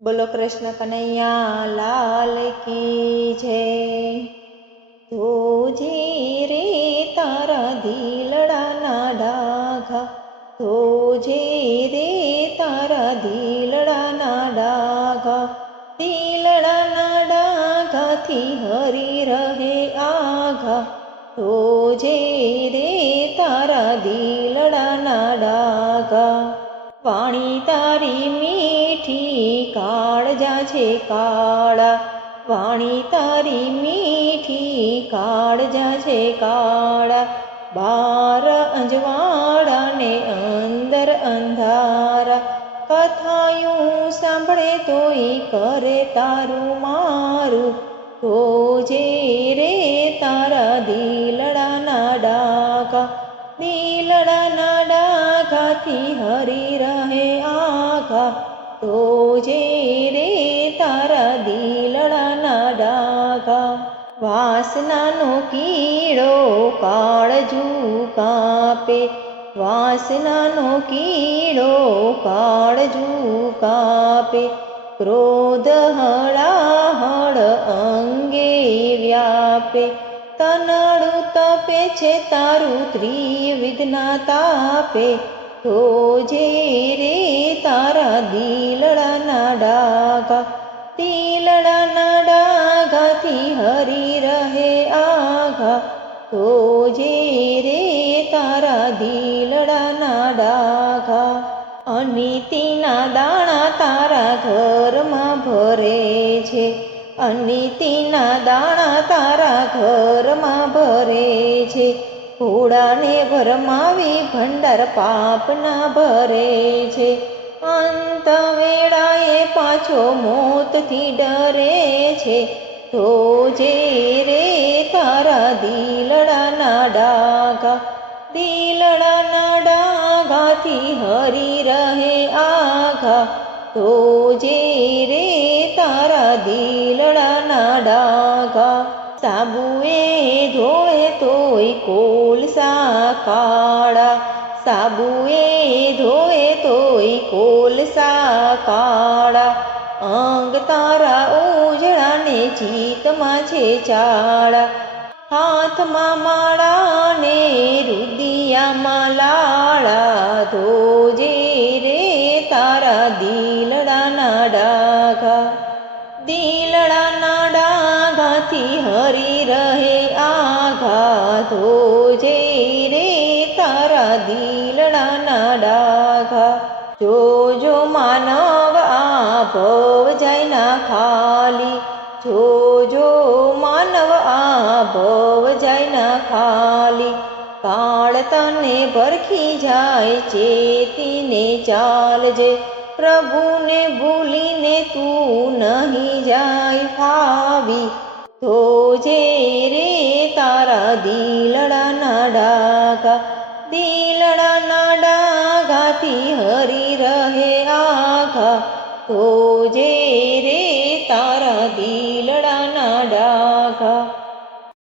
બોલો કૃષ્ણ કનૈયા લાલ કી જય। ધોજે રે તારા દિલડાના ડાઘા, ધોજે રે તારા દિલડાના ડાઘા, દિલડાના ડાઘાથી હરી રહે આઘા, ધોજે રે તારા દિલડાના ડાઘા। વાણી તારી મીઠી કાળજા છે કાળા, વાણી તારી મીઠી કાળજા છે કાળા, બાર અંજવાળા ને અંદર અંધારા, કથાયું સાંભળે તોય કરે તારું મારું, ધોજે રે તારા દિલડાના ડાઘા, દિલડાના ડાઘાથી હરી રહે આઘા, ધોજે રે તારા દિલડાના ડાઘા। વાસનાનો કીડો કાળજુ કાપે, વાસનાનો કીડો કાળજુ કાપે, ક્રોધ હળાહળ અંગે વ્યાપે, તનડું તપે છે તારું ત્રિવિધના તાપે, ધોજે રે તારા દિલડાના ડાઘા, દિલડાના ડાઘાથી હરી રહે આઘા, ધોજે રે તારા દિલડાના ડાઘા। અનિતિના દાણા તારા ઘરમાં ભરે છે, અનિતિના દાણા તારા ઘરમાં ભરે છે, ઘોડાને ભરમાવી ભંડાર પાપના ભરે છે, અંત વેળાએ પાછો મોતથી ડરે છે, ધોજે રે તારા દિલડાના ડાઘા, દિલડાના ડાઘાથી હરી રહે આઘા, ધોજે રે તારા દિલડાના ડાઘા। સાબુએ ધોળે તોય કોલસા કાળા, સાબુએ ધોળે તોય કોલસા કાળા, અંગ તારા ઉજળાને ચિત્તમાં છે ચાળા, હાથમાં માળા ને રુદિયામાં લાળા, ધોજે રે તારા દિલડાના ડાઘા, દિલડાના ડાઘાથી હરી રહે આઘા, ધોજે રે તારા દિલડાના ડાઘા। જોજો માનવ આ ભવ જાય ના ખાલી, જોજો માનવ આ ભવ જાય ના ખાલી, કાળ તને ભરખી જાય ચેતીને ચાલજે, પ્રભુને ભૂલીને તું નહીં જાય ફાવી, ધોજે રે તારા દિલડાના ડાઘા, દિલડાના ડાઘાથી હરી રહે આઘા, ધોજે